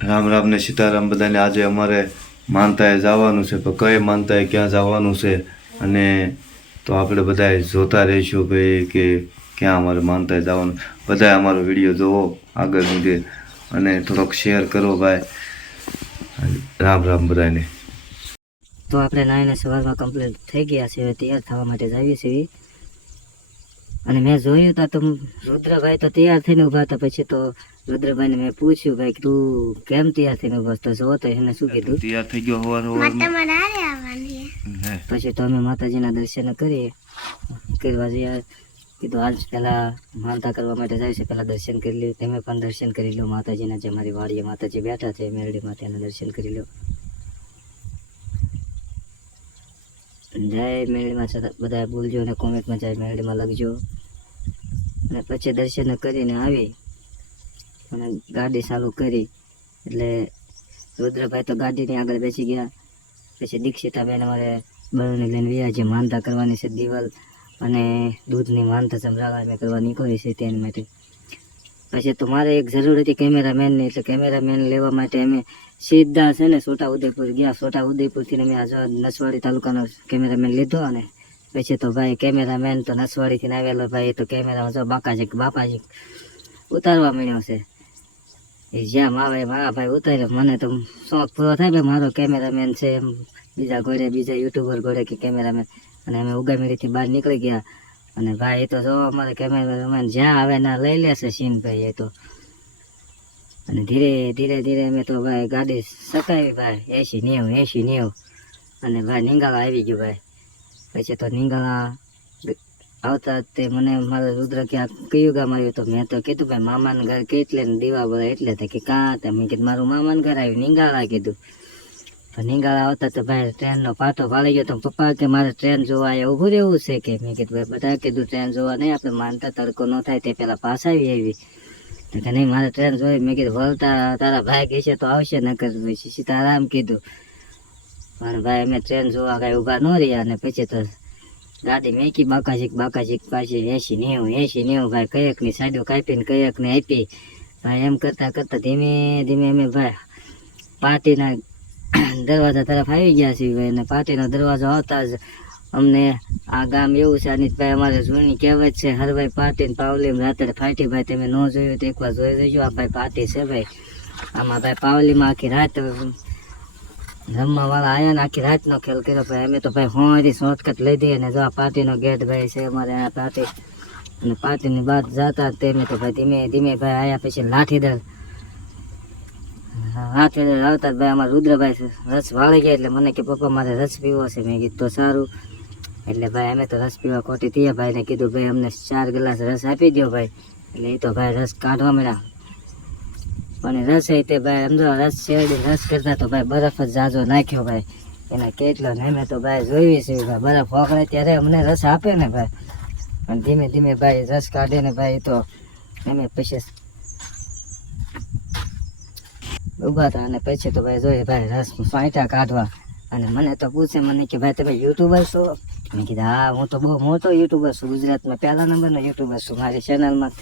રામ રામ ને સીતારામ બધાને. આજે અમારે માનતાએ જવાનું છે, પણ કઈ માનતાએ ક્યાં જવાનું છે અને તો આપણે બધા જોતા રહીશું ભાઈ કે ક્યાં અમારે માનતાએ જવાનું. બધા અમારો વિડીયો જોવો આગળ સુધી અને થોડોક શેર કરો ભાઈ. રામ રામ બધાને. તો આપણે નાઈને સવારમાં કમ્પ્લીટ થઈ ગયા છે, તૈયાર થવા માટે જઈએ છીએ. અને મેં જોયું તા તો રુદ્રભાઈ તો તૈયાર થઈને ઊભા હતા. પછી તો રુદ્રભાઈને મેં પૂછ્યું, ભાઈ તું કેમ તૈયાર થઈને ઊભા તો જો તો એને શું કીધું, તૈયાર થઈ ગયો પછી તો અમે માતાજીના દર્શન કરીએ કરવા જઈએ. કીધું આજ પહેલા માનતા કરવા માટે જાય છે, પહેલા દર્શન કરી લ્યો. તમે પણ દર્શન કરી લો માતાજીના, જે મારી વાડીએ માતાજી બેઠા છે મેરડીમાં, તેના દર્શન કરી લો. જય મેરડીમાં બધા બોલજો અને કોમેન્ટમાં જય મેરડીમાં લખજો. અને પછી દર્શન કરીને આવી અને ગાડી ચાલુ કરી એટલે રુદ્રભાઈ તો ગાડીની આગળ બેસી ગયા. પછી દીક્ષિતાબેન અમારે બળને લઈને વ્યા જે માનતા કરવાની છે, દિવાલ અને દૂધની માનતા સંભળાવા મેં કરવા નીકળી છે તેની માટે. પછી તો મારે એક જરૂર હતી કેમેરામેનની, એટલે કેમેરામેન લેવા માટે અમે સીધા છે ને છોટા ઉદેપુર ગયા. છોટા ઉદેપુરથી અમે આઝાદ નસવાડી તાલુકાનો કેમેરામેન લીધો. અને પછી તો ભાઈ કેમેરામેન તો નસવાડીથી આવેલો ભાઈ, તો કેમેરામાં જો બાપાજી ઉતારવા મળ્યો છે. એ જ્યાં આવે મારા ભાઈ ઉતાર્યો. મને તો શોખ પૂરો થાય ભાઈ, મારો કેમેરામેન છે એમ. બીજા યુટ્યુબર ગોળે કે કેમેરામેન. અને અમે ઉગામેડીથી બહાર નીકળી ગયા. અને ભાઈ એ તો જો અમારે કેમેરામેન જ્યાં આવે ના લઈ લેશે સીન ભાઈ એ તો. અને ધીરે ધીરે અમે તો ભાઈ ગાડી સકાવી ભાઈ 80-90. અને ભાઈ નીંગાળા આવી ગયું ભાઈ. પછી તો નીંગાળા આવતા તે મને મારા રુદ્ર ક્યાં કયું ગામ આવ્યું, તો મેં તો કીધું ભાઈ મામાનું ઘર કેટલે ને દીવા બોલા એટલે હતા કે કાં હતા. મેં કીધું મારું મામાનું ઘર આવ્યું નીંગાળા કીધું. પણ નીંગાળા આવતા તો ભાઈ ટ્રેનનો પાટો વાળી ગયો. તો પપ્પા કે મારે ટ્રેન જોવા અહીંયા ઊભું રહેવું છે કે. મેં કીધું ભાઈ બધા કીધું ટ્રેન જોવા નહીં, આપણે માનતા તડકો ન થાય તે પહેલાં પાસ આવી. તો કે નહીં મારે ટ્રેન જોઈ. મેં કીધું વળતા તારા ભાઈ કહે છે તો આવશે ન કર પછી સીતારામ કીધું. પણ ભાઈ અમે ટ્રેન જોવા કાંઈ ઊભા ન રહ્યા. અને પછી તો ગાડી મેકી બાકાજીક પાછી 80-90 ભાઈ કયકની સાઈડો કાપીને કયકને આપી ભાઈ. એમ કરતાં ધીમે ધીમે અમે ભાઈ પાર્ટીના દરવાજા તરફ આવી ગયા છીએ ભાઈ. અને પાર્ટીનો દરવાજો આવતા જ અમને આ ગામ એવું છે અનિતભાઈ, અમારે જૂની કહેવત છે હરભાઈ પાર્ટી પાવલીમાં રાત્રે ફાટી. ભાઈ તમે ન જોયું તો એકવાર જોઈ લેજો. આ ભાઈ પાર્ટી છે ભાઈ. આમાં ભાઈ પાવલીમાં આખી રાત રમવા વાળા આયા ને આખી રાતનો ખેલ કર્યો ભાઈ. અમે તો ભાઈ હોરી શોર્ટકટ લીધી. અને જો આ પાર્ટીનો ગેટ ભાઈ છે અમારે આ પાર્ટી. અને પાર્ટીની બાદ જતા તેમે તો ભાઈ ધીમે ધીમે ભાઈ આયા. પછી લાઠીદર આવતા ભાઈ અમારા રુદ્રભાઈ રસ વાળી ગયા. એટલે મને કે પપ્પા મારે રસ પીવો છે. મેં કીધું તો સારું. એટલે ભાઈ અમે તો રસ પીવા ખોટી થયા. ભાઈને કીધું ભાઈ અમને 4 ગ્લાસ રસ આપી દો ભાઈ. એટલે એ તો ભાઈ રસ કાઢવા મળ્યા. પણ રસ એ તે ભાઈ સમજો રસ શેરડી રસ કરતા તો ભાઈ બરફ જ જાજો નાખ્યો ભાઈ. એના કેટલો ને અમે તો ભાઈ જોઈ છે ભાઈ બરફ ઓગળે ત્યારે અમને રસ આપે ને ભાઈ. અને ધીમે ધીમે ભાઈ રસ કાઢે ને ભાઈ તો અમે પછી ઊભા હતા. અને પછી તો ભાઈ જોઈએ ભાઈ રસ ફાંટા કાઢવા. અને મને તો પૂછે મને કે ભાઈ તમે યુટ્યુબર છો. મેં કીધું હા હું તો બહુ મોટો યુટ્યુબર છું, ગુજરાતમાં 1લા નંબરનો યુટ્યુબર છું. મારી ચેનલમાં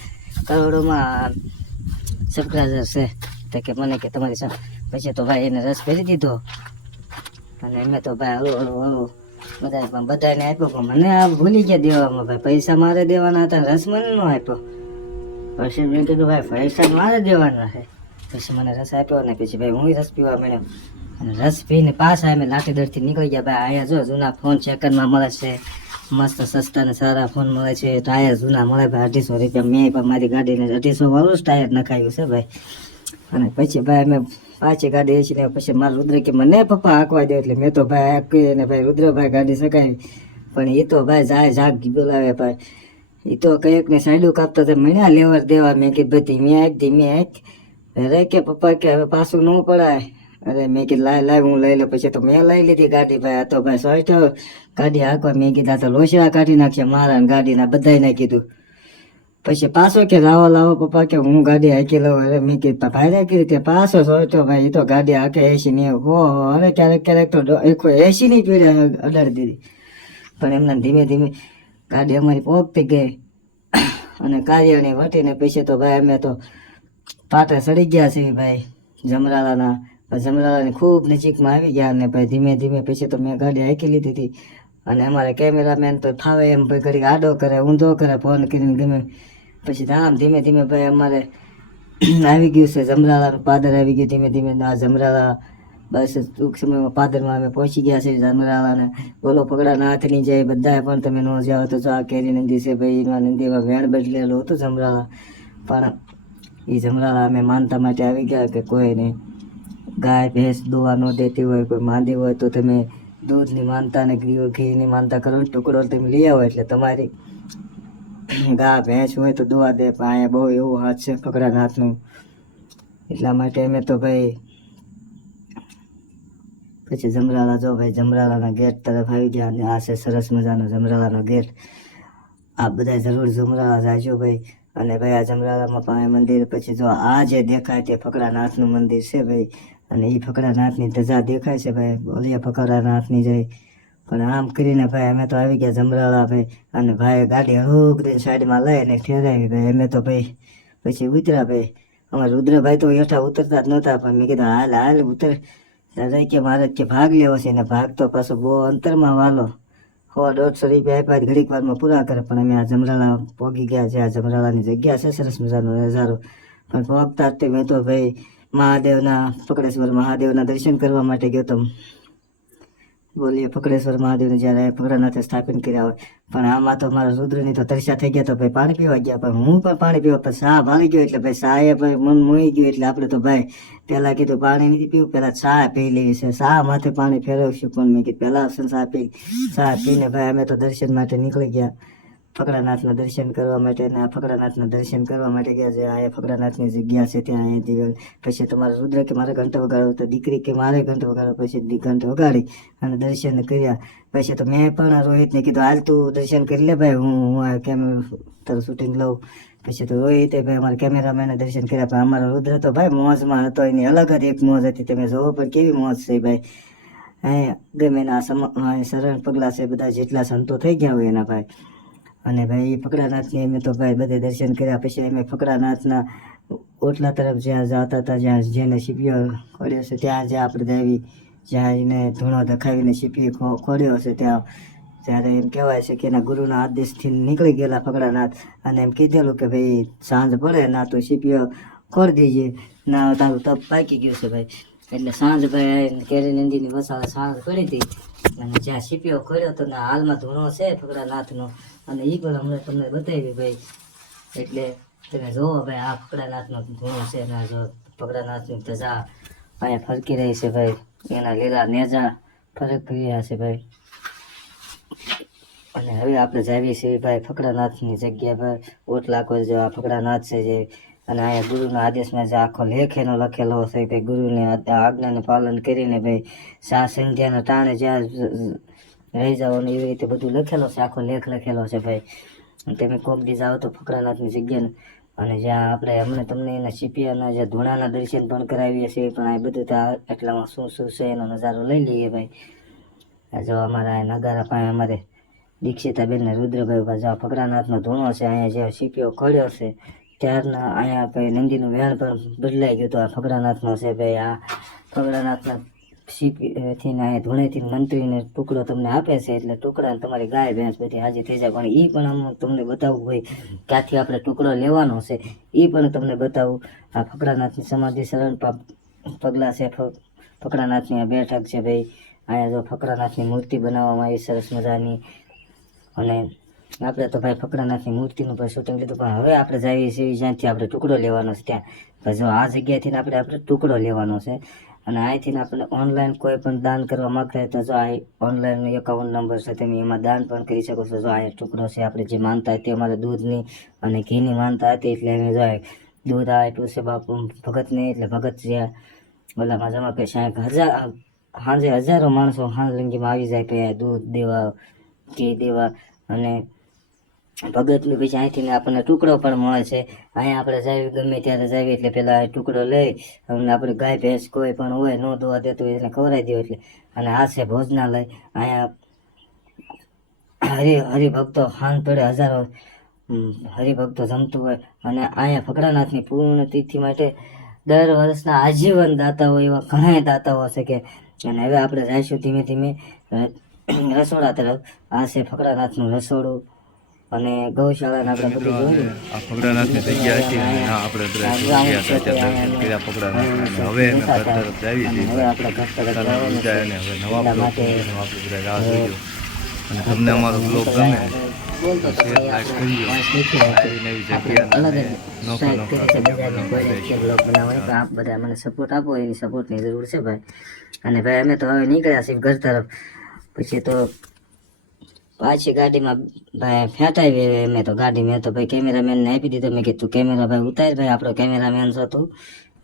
કરોડોમાં સબસ્ક્રાઈબર છે. તો કે મને કે તમારી પછી તો ભાઈ એને રસ ભરી દીધો. અને અમે તો ભાઈ હળવું બધાને આપ્યો. પણ મને આ ભૂલી ગયા દેવામાં ભાઈ. પૈસા મારે દેવાના હતા, રસ મને ન આપ્યો. પછી મેં કીધું ભાઈ પૈસા મારે દેવાના છે. પછી મને રસ આપ્યો ને પછી ભાઈ હું રસ પીવા મળ્યો. અને રસ પીને પાછા અમે લાઠીદરથી નીકળી ગયા ભાઈ. અહીંયા જો જૂના ફોન સેકન્ડમાં મળે છે, મસ્ત સસ્તા ને સારા ફોન મળે છે. ટાયર જૂના મળે ભાઈ 250 રૂપિયા. મેં પણ મારી ગાડીને 250 વાળું જ ટાયર નખાયું છે ભાઈ. અને પછી ભાઈ અમે પાછી ગાડી વેચીને પછી મારા રુદ્ર કે મને પપ્પા હાંકવા દે. એટલે મેં તો ભાઈ હાંકી અને ભાઈ રુદ્રભાઈ ગાડી સકાવી. પણ એ તો ભાઈ જાય જાગ બોલાવે ભાઈ. એ તો કઈકને સાઈડું કાપતો તો મળ્યા લેવર દેવા. મેં કીધું ભાઈ ધીમે આંક અરે કે પપ્પા કે હવે પાછું ન પડાય. અરે મેં કીધું લાય હું લઈ લે. પછી તો મેં લઈ લીધી ગાડી ભાઈ. આ તો ભાઈ સોઈટ ગાડી હાંકવા. મેં કીધું આ તો લોસા કાઢી નાખશે મારા ગાડીના બધાને કીધું. પછી પાછો કે લાવો પપ્પા કે હું ગાડી હાંકી લઉં. અરે મેં કીધું ભાઈ રાખી રીતે પાછો સોઈટો ભાઈ. એ તો ગાડી હાંકે 80-90 હો. અરે ક્યારેક તો 80ની પીડે અડાડી દીધી. પણ એમને ધીમે ધીમે ગાડી અમારી પોગતી ગઈ. અને કાર્યાણી વટીને પછી તો ભાઈ અમે તો પાટે ચડી ગયા છીએ ભાઈ. જમરાળાના. જમરાળાની ખૂબ નજીકમાં આવી ગયા અને ભાઈ ધીમે ધીમે પછી તો મેં ગાડી હાંકી લીધી હતી. અને અમારે કેમેરામેન તો ફાવે એમ ભાઈ ઘડીક આડો કરે ઊંધો કરે ફોન કરીને ગમે. પછી તો આમ ધીમે ધીમે ભાઈ અમારે આવી ગયું છે જમરાળાનું પાદર આવી ગયું ધીમે ધીમે. આ જમરાળા બસ ટૂંક સમયમાં પાદરમાં અમે પહોંચી ગયા છે જમરાળાને. બોલો પગડા નાથની જાય બધાએ પણ તમે ન જાઓ તો જો આ કેરી નંદી છે ભાઈ. એમાં નંદીમાં વેણ બદલેલું હતું જમરાળા. પણ એ જમરાળા અમે માનતા માટે આવી ગયા કે કોઈને ગાય ભેંસ દોવા ન દેતી હોય, કોઈ માંદી હોય તો તમે દૂધની માનતા ને ઘીની માનતા કરો ને ટુકડો તમે લઈ આવો એટલે તમારી ગા ભેંસ હોય તો દોવા દે. પણ અહીંયા બહુ એવું હાથ છે પકડા નાથનું. એટલા માટે અમે તો ભાઈ પછી જમરાળા જો ભાઈ જમરાળાના ગેટ તરફ આવી ગયા. અને આ છે સરસ મજાનો જમરાળાનો ગેટ. આ બધા જરૂર જમરાળા જાજો ભાઈ. અને ભાઈ આ જમરાળામાં પાસે મંદિર પછી જો આ જે દેખાય તે ફકડાનાથનું મંદિર છે ભાઈ. અને એ ફકડાનાથની ધજા દેખાય છે ભાઈ. ઓલિયા ફકડાનાથની જાય. પણ આમ કરીને ભાઈ અમે તો આવી ગયા જમરાળા ભાઈ. અને ભાઈ ગાડી હળુક દઈને સાઈડમાં લઈને ઠેરાવી ભાઈ. અમે તો ભાઈ પછી ઉતર્યા ભાઈ. અમારા રુદ્રભાઈ તો હેઠા ઉતરતા જ નહોતા. પણ મેં કીધું હાલ હાલ ઉતર દાદા કે મારે કે ભાગ લેવો છે. ને ભાગ તો પાછો બહુ અંતરમાં વાલો 100-150 રૂપિયા આપ્યા ઘડીક વારમાં પૂરા કરે. પણ અમે આ જમરાળા પહોંચી ગયા છે. આ જમરાળાની જગ્યા છે સરસ મજાનો નજારો. પણ પહોંચતા જ મેં તો ભાઈ મહાદેવના ફકડેશ્વર મહાદેવના દર્શન કરવા માટે ગયો હતો. બોલીએ ફકડેશ્વર મહાદેવને જ્યારે ફકડાનાથે સ્થાપન કર્યા હોય. પણ આમાં તો મારા રુદ્રની તો તરસ્યા થઈ ગયા તો ભાઈ પાણી પીવા ગયા. પણ હું પણ પાણી પીવા પણ ચા ભાળી ગયો એટલે ભાઈ ચાએ ભાઈ મન મોઈ ગયું. એટલે આપણે તો ભાઈ પહેલાં કીધું પાણી નથી પીવું, પહેલાં ચા પી લેવી છે. ચા માથે પાણી ફેરવશું. પણ મેં કીધું પહેલાં ચા પીને ભાઈ અમે તો દર્શન માટે નીકળી ગયા ફકડાનાથના દર્શન કરવા માટે. અને આ ફકડાનાથના દર્શન કરવા માટે ગયા છે. આ ફકડાનાથની જગ્યા છે ત્યાં અહીંથી. પછી તમારા રુદ્ર કે મારે ઘંટ વગાડો તો દીકરી કે મારે ઘંટ વગાડો. પછી ઘંટ વગાડી અને દર્શન કર્યા. પછી તો મેં પણ રોહિતને કીધું હાલ તું દર્શન કરી લે ભાઈ, હું આ તારું શૂટિંગ લઉં. પછી તો રોહિતે ભાઈ અમારા કેમેરામેને દર્શન કર્યા. પણ અમારો રુદ્ર તો ભાઈ મોજમાં હતો. એની અલગ જ એક મોજ હતી. તમે જોવો પણ કેવી મોજ છે ભાઈ. અહીંયા ગમે એના શરણ પગલા છે બધા જેટલા સંતો થઈ ગયા હોય એના ભાઈ. અને ભાઈ એ ફકડાનાથની અમે તો ભાઈ બધે દર્શન કર્યા. પછી અમે ફકડાનાથના ઓટલા તરફ જ્યાં જતા હતા, જ્યાં જેને શિપિયો ખોડ્યો છે ત્યાં જ્યાં આપણે આવી જ્યાં એને ધૂણો દખાવીને શિપિયો ખોડ્યો છે ત્યાં ત્યારે એમ કહેવાય છે કે એના ગુરુના આદેશથી નીકળી ગયેલા ફકડાનાથ. અને એમ કીધેલું કે ભાઈ સાંજ પડે ના તો શિપિયો ખોડી દેજે, ના તારું તપ પાકી ગયું છે ભાઈ. એટલે સાંજ ભાઈ કેરી નંદીની વસાળે સાંજ પડી હતી. અને જ્યાં શિપિયો ખોડ્યો હતો ને હાલમાં ધૂણો છે ફકડાનાથનો. અને એ પણ હમણાં તમને બતાવી ભાઈ. એટલે તમે જોવો ભાઈ આ ફકડાનાથનો ધૂણો છે. અને જો ફકડાનાથની ધજા અહીંયા ફરકી રહી છે ભાઈ. એના લીલા નેજા ફરક રહ્યા છે ભાઈ. અને હવે આપણે જાવીએ છીએ ભાઈ ફકડાનાથની જગ્યા પર. ઓટલા કોઈ જો આ ફકડાનાથ છે જે. અને અહીંયા ગુરુના આદેશમાં જે આખો લેખ એનો લખેલો છે ભાઈ. ગુરુની આજ્ઞાનું પાલન કરીને ભાઈ સા સંધ્યાના ટાણે જ્યાં રહી જવાનું એવી રીતે બધું લખેલો છે. આખો લેખ લખેલો છે ભાઈ. તમે કોક દી જાઓ તો ફકડાનાથની જગ્યાને. અને જ્યાં આપણે હમણાં તમને એના શિપિયાના જે ધૂણાના દર્શન પણ કરાવીએ છીએ. પણ આ બધું ત્યાં એટલામાં શું શું છે એનો નજારો લઈ લઈએ ભાઈ. જો અમારા નગારા પાસે અમારે દીક્ષિતાબેન ને રુદ્રભાઈ પાસે ફકડાનાથનો ધૂણો છે. અહીંયા જે શિપિયો ખોડ્યો છે ત્યારના અહીંયા ભાઈ નંદીનું વેણ પણ બદલાઈ ગયું હતું. આ ફકડાનાથનો છે ભાઈ. આ ફકડાનાથના શિપથી અહીંયા ધૂણેથી મંત્રીને ટુકડો તમને આપે છે. એટલે ટુકડા તમારી ગાય ભેંસ બધી હાજી થઈ જાય. પણ એ પણ હું તમને બતાવું ભાઈ ક્યાંથી આપણે ટુકડો લેવાનો છે એ પણ તમને બતાવું. આ ફકડાનાથની સમાધિ શરણ પગલા છે. ફકડાનાથની આ બેઠક છે ભાઈ. અહીંયા જો ફકડાનાથની મૂર્તિ બનાવવામાં આવી સરસ મજાની. અને આપણે તો ભાઈ ફકડાનાથની મૂર્તિનું પણ શૂટિંગ લીધું. પણ હવે આપણે જઈએ છીએ જ્યાંથી આપણે ટુકડો લેવાનો છે ત્યાં. જો આ જગ્યાએથી આપણે ટુકડો લેવાનો છે. અને અહીંથી આપણે ઓનલાઈન કોઈ પણ દાન કરવા માગતા હોય તો જો આ ઓનલાઈન એકાઉન્ટ નંબર છે. તમે એમાં દાન પણ કરી શકો છો. જો આ ટુકડો છે આપણે જે માનતા હતી અમારે દૂધની અને ઘીની માનતા હતી. એટલે અમે જો દૂધ આપ્યું છે બાપુ ભગતને. એટલે ભગત જે ઓલામાં જમા કરી સાંજે હજારો માણસો હાંજલંગીમાં આવી જાય કે દૂધ દેવા ઘી દેવા. અને ભગતનું પછી અહીંથી આપણને ટુકડો પણ મળે છે. અહીંયા આપણે જાવી ગમે ત્યારે જાવી એટલે પહેલાં ટુકડો લઈ અને આપણે ગાય ભેંસ કોઈ પણ હોય ન દોવા દેતું હોય એને ખવડાવી દો. એટલે અને આ છે ભોજનાલય. અહીંયા હરિભક્તો હાંજ પડે હજારો હરિભક્તો જમતું હોય. અને અહીંયા ફકડાનાથની પૂર્ણ તિથિ માટે દર વર્ષના આજીવન દાતાઓ એવા ઘણા દાતાઓ હશે કે અને હવે આપણે જઈશું ધીમે ધીમે રસોડા તરફ. આ છે ફકરાનાથનું રસોડું અને ગૌશાળાને આપણે બધું જોયું. આ ફકરાનાથની જગ્યા હતી અને આ આપણે બધા જોઈ ગયા હતા, ત્યાં દર્શન કર્યા ફકરાનાથના. અને હવે અમે ઘર તરફ જાવી છીએ. હવે આપણે ઘર તરફ જવાનું છે. જાય અને હવે નવા એટલા બ્લોગ માટે આપણે બધા રાહ જોઈજો. અને તમને અમારો બ્લોગ ગમે તો શેર લાઈક કરજો. આવી નવી જગ્યા અલગ જ નોખા સાઈડ કરી છે બીજાની કોઈ નોખા રીતે બ્લોગ બનાવવાની, પણ આપ બધા મને સપોર્ટ આપો, એની સપોર્ટની જરૂર છે ભાઈ. અને ભાઈ અમે તો હવે નીકળ્યા છીએ ઘર તરફ. પછી તો પાછી ગાડીમાં ભાઈ ફેંટાવી મેં તો ગાડી. મેં તો ભાઈ કેમેરામેનને આપી દીધો. મેં કીધું કેમેરા ભાઈ ઉતાર, ભાઈ આપણો કેમેરામેન છો તું.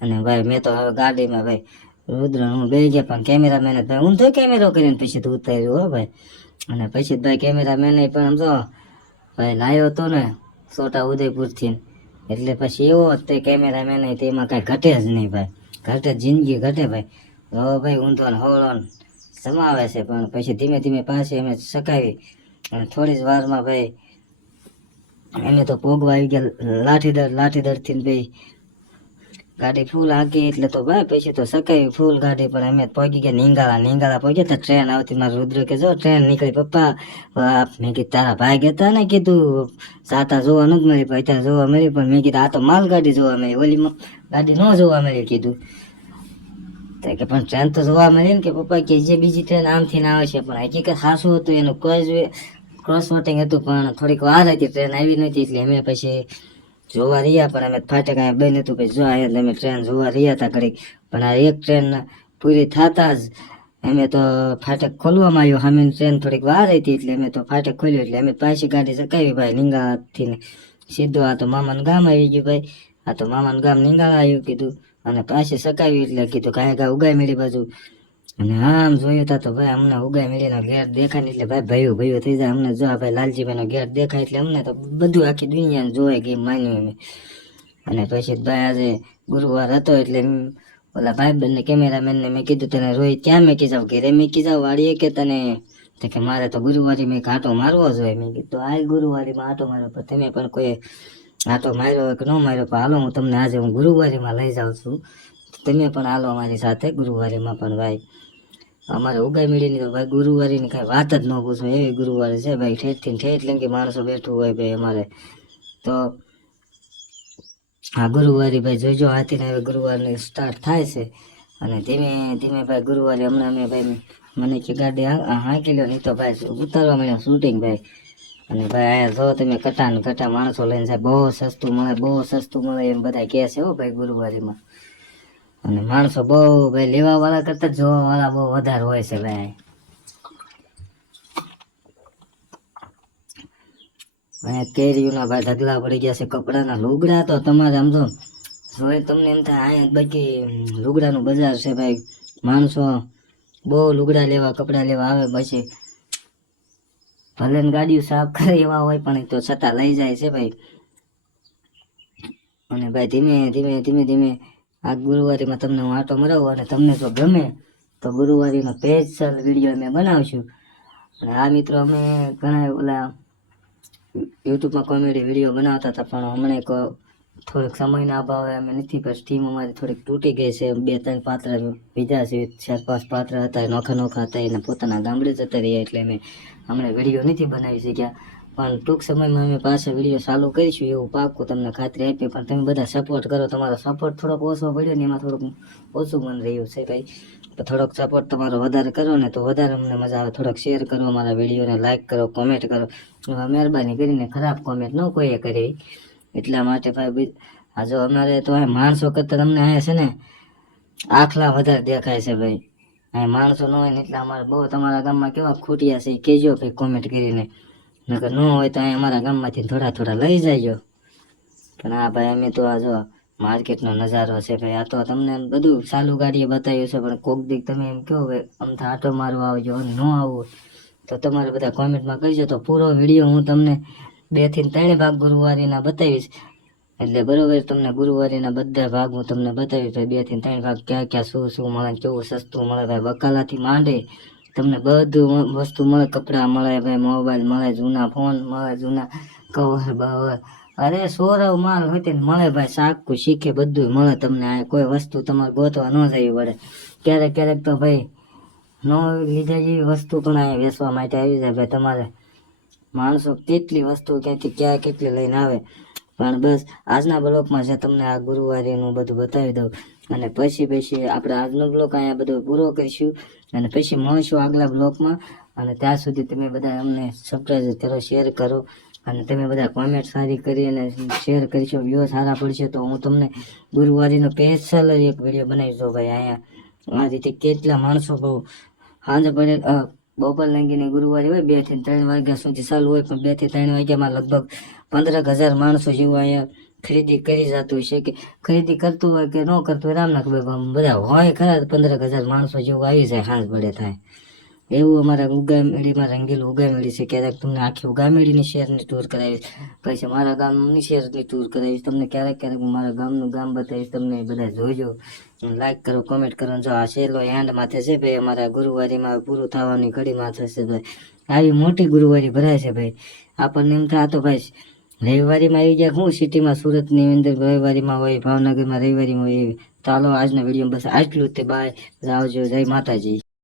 અને ભાઈ મેં તો હવે ગાડીમાં ભાઈ રુદ્ર હું બે ગયા, પણ કેમેરામેન જ ભાઈ ઊંધો કેમેરો કરીને પછી તો ઉતાર્યું હો ભાઈ. અને પછી ભાઈ કેમેરામેન પણ સમજો ભાઈ લાવ્યો હતો ને છોટા ઉદયપુરથી, એટલે પછી એવો તે કેમેરામેન તેમાં કાંઈ ઘટે જ નહીં ભાઈ. ઘટે જિંદગી ઘટે ભાઈ. હવે ભાઈ ઊંધો ને હવળો સમાવે છે, પણ પછી ધીમે ધીમે પાછી અમે સકાવી અને થોડી જ વારમાં ભાઈ અમે તો પોગવા આવી ગયા લાઠીદરથી ભાઈ. ગાડી ફૂલ હાકી એટલે તો ભાઈ પછી તો સકાવી ફૂલ ગાડી. પણ અમે પહોંચી ગયા નીંગાળા પહોંચ્યા તો ટ્રેન આવતી. મારા રુદ્ર કે જો ટ્રેન નીકળી પપ્પા. મેં કીધું તારા ભાઈ ગયા ને કીધું સાતા જોવા નથી મળી, પણ અત્યારે જોવા મળી. પણ મેં કીધું આ તો માલગાડી જોવા મળી, ઓલી ગાડી ન જોવા મળી કીધું. કે પણ ટ્રેન તો જોવા મળી ને કે પપ્પા કે જે બીજી ટ્રેન આમથી ના આવે છે. પણ હકીકત સાચું હતું, એનું ક્રોસ વોટિંગ હતું, પણ થોડીક વાર હતી ટ્રેન આવી નથી. એટલે અમે પછી જોવા રહ્યા, પણ અમે ફાટક અહીંયા બંધ હતું. પછી જો અહીંયા અમે ટ્રેન જોવા રહ્યા હતા ઘડીક. પણ આ એક ટ્રેન પૂરી થતા જ અમે તો ફાટક ખોલવામાં આવ્યો. સામેની ટ્રેન થોડીક વાર હતી એટલે અમે તો ફાટક ખોલ્યું. એટલે અમે પાછી ગાડી ચકાવી ભાઈ નીંગાળાથી ને સીધો આ તો મામાનું ગામ આવી ગયું ભાઈ. આ તો મામાનું ગામ નીંગાળા આવ્યું કીધું. અને પાછી સકાવી એટલે કીધું કાંઈ કાંઈ ઉગાઈ મેળી બાજુ. અને આમ જોયું તા તો ભાઈ અમને ઉગાઈ મેળીનો ગેટ દેખાય એટલે ભાઈ ભયું થઈ જાય. અમને જો ભાઈ લાલજીભાઈનો ગેટ દેખાય એટલે અમને તો બધું આખી દુનિયાને જોઈ ગઈ માન્યું અમે. અને પછી ભાઈ આજે ગુરુવાર હતો એટલે ઓલા ભાઈ બંને કેમેરામેનને મેં કીધું તને રોહિત ક્યાં મેકી જાવ, ઘેરે મેકી જાવ વાળીએ કે તને? તો કે મારે તો ગુરુવારી મેં આંટો મારવો જોઈએ. મેં કીધું આ ગુરુવારીમાં આંટો માર્યો, પણ તમે પણ કોઈ આંટો માર્યો હોય કે ન માર્યો, પણ હાલો હું તમને આજે હું ગુરુવારીમાં લઈ જાઉં છું, તમે પણ હાલો અમારી સાથે ગુરુવારીમાં. પણ ભાઈ અમારે ઉગાઈ મેળીની તો ભાઈ ગુરુવારીની કાંઈ વાત જ ન પૂછો, એવી ગુરુવારી છે ભાઈ. ઠેઠથી ઠેઠ લંગી માણસો બેઠું હોય ભાઈ અમારે તો. હા ગુરુવારી ભાઈ જોઈજો આથી હવે ગુરુવારની સ્ટાર્ટ થાય છે. અને ધીમે ધીમે ભાઈ ગુરુવારે હમણાં અમે ભાઈ મને કે ગાડી હાંકી લો, નહીં તો ભાઈ ઉતારવા મળ્યો શૂટિંગ ભાઈ. અને ભાઈ અહીંયા જો તમે કટા માણસો લઈને જાય, બહુ સસ્તું મળે એમ બધા કહે છે હો ભાઈ ગુરુવારીમાં. અને માણસો બહુ ભાઈ લેવા વાળા કરતા જોવા વાળા બહુ વધારે હોય છે ભાઈ. અહીંયા કેરીઓના ભાઈ ઢગલા પડી ગયા છે. કપડાના લુગડા તો તમારે આમ તો જોઈ તમને એમ થાય અહીંયા બાકી લુગડાનું બજાર છે ભાઈ. માણસો બહુ લુગડા લેવા કપડા લેવા આવે. પછી ભલે ને ગાડીઓ સાફ કરે એવા હોય પણ તો છતાં લઈ જાય છે ભાઈ. અને ભાઈ ધીમે ધીમે આ ગુરુવારીમાં તમને હું આંટો મરાવું. અને તમને જો ગમે તો ગુરુવારીનો સ્પેશિયલ વિડીયો અમે બનાવશું. અને આ મિત્રો અમે ઘણા ઓલા યુટ્યુબમાં કોમેડી વિડીયો બનાવતા હતા, પણ હમણાં થોડીક સમયના અભાવે અમે નથી. પણ ટીમ અમારી થોડીક તૂટી ગઈ છે. 2-3 પાત્ર બીજા છે, 4-5 પાત્ર હતા નોખા હતા, એને પોતાના ગામડે જતા રહ્યા એટલે અમે હમણાં વિડીયો નથી બનાવી શક્યા. પણ ટૂંક સમયમાં અમે પાછા વિડીયો ચાલુ કરીશું એવું પાક્કું તમને ખાતરી આપી. પણ તમે બધા સપોર્ટ કરો. તમારો સપોર્ટ થોડોક ઓછો પડ્યો ને એમાં થોડુંક ઓછું મન રહ્યું છે ભાઈ. થોડોક સપોર્ટ તમારો વધારે કરો ને તો વધારે અમને મજા આવે. થોડોક શેર કરો મારા વિડીયોને, લાઇક કરો, કોમેન્ટ કરો. મહેરબાની કરીને ખરાબ કોમેન્ટ ન કોઈએ કરી. એટલા માટે ભાઈ આ જો અમારે તો આ માણસો કરતાં તમને અહીંયા છે ને આખલા વધારે દેખાય છે ભાઈ. અહીંયા માણસો ન હોય ને એટલે અમારે બહુ તમારા ગામમાં કેવા ખૂટિયા છે એ કહેજો ભાઈ કોમેન્ટ કરીને. નકર ન હોય તો અહીંયા અમારા ગામમાંથી થોડા લઈ જાય. પણ આ ભાઈ અમે તો આ જો માર્કેટનો નજારો છે ભાઈ. આ તો તમને બધું ચાલુ ગાડીએ બતાવ્યું છે, પણ કોક દીક તમે એમ કહો ભાઈ અમથા આંટો મારવા આવજો અને ન આવવું તો તમારે બધા કોમેન્ટમાં કહીજો. તો પૂરો વિડીયો હું તમને 2 થી 3 ભાગ ગુરુવારીના બતાવીશ. એટલે બરોબર તમને ગુરુવારીના બધા ભાગ હું તમને બતાવીશ ભાઈ. 2 થી 3 ભાગ ક્યાં શું મળે, કેવું સસ્તું મળે ભાઈ. બકાલાથી માંડે તમને બધું વસ્તુ મળે. કપડાં મળે ભાઈ, મોબાઈલ મળે, જૂના ફોન મળે, જૂના કવર બવર અરે સોરવ માલ હોય તે મળે ભાઈ, શાકું શીખે બધું મળે તમને. આ કોઈ વસ્તુ તમારે ગોતવા ન જવી પડે. ક્યારેક ક્યારેક તો ભાઈ ન લીધા જેવી વસ્તુ પણ અહીંયા વેચવા માટે આવી જાય ભાઈ. તમારે માણસો કેટલી વસ્તુ ક્યાંથી ક્યાં કેટલી લઈને આવે. પણ બસ આજના બ્લોકમાં છે તમને આ ગુરુવારીનું બધું બતાવી દઉં, અને પછી આપણે આજનો બ્લોક અહીંયા બધો પૂરો કરીશું, અને પછી મળીશું આગલા બ્લોકમાં. અને ત્યાં સુધી તમે બધા અમને સબસ્ક્રાઈબ કરો, શેર કરો, અને તમે બધા કોમેન્ટ સારી કરી અને શેર કરશો. વ્યૂ સારા પડશે તો હું તમને ગુરુવારીનો સ્પેશિયલ એક વિડીયો બનાવી દઉં ભાઈ. અહીંયા આ રીતે કેટલા માણસો બહુ સાંજે પડે બપોર લાગીને ગુરુવારે હોય 2 થી 3 વાગ્યા સુધી ચાલુ હોય, પણ 2 થી 3 વાગ્યામાં લગભગ 15,000 માણસો જેવું અહીંયા ખરીદી કરી જતું હોય છે. કે ખરીદી કરતું હોય કે ન કરતું હોય રામના ખબર, પણ બધા હોય ખરા 15,000 માણસો જેવું આવી જાય સાંજ પડે થાય એવું. અમારા ઉગામેડીમાં રંગીલું ઉગામેડી છે. ક્યારેક તમને આખી ઉગામેડીની શહેરની ટૂર કરાવીશ, પછી મારા ગામની શહેરની ટૂર કરાવીશ તમને. ક્યારેક ક્યારેક હું મારા ગામનું ગામ બતાવીશ તમને. બધા જોજો, લાઈક કરો, કોમેન્ટ કરો. જો આ છેલ્લો એન્ડ માથે છે ભાઈ, અમારા ગુરુવારીમાં પૂરું થવાની ઘડીમાં થશે ભાઈ. આવી મોટી ગુરુવારી ભરાય છે ભાઈ. આપણને એમ થાય તો ભાઈ રવિવારીમાં આવી ગયા હું સિટીમાં, સુરતની અંદર રવિવારીમાં હોય, ભાવનગરમાં રવિવારીમાં હોય એવી. ચાલો આજના વિડીયો બસ આટલું જ તે. બાય, આવજો, જય માતાજી.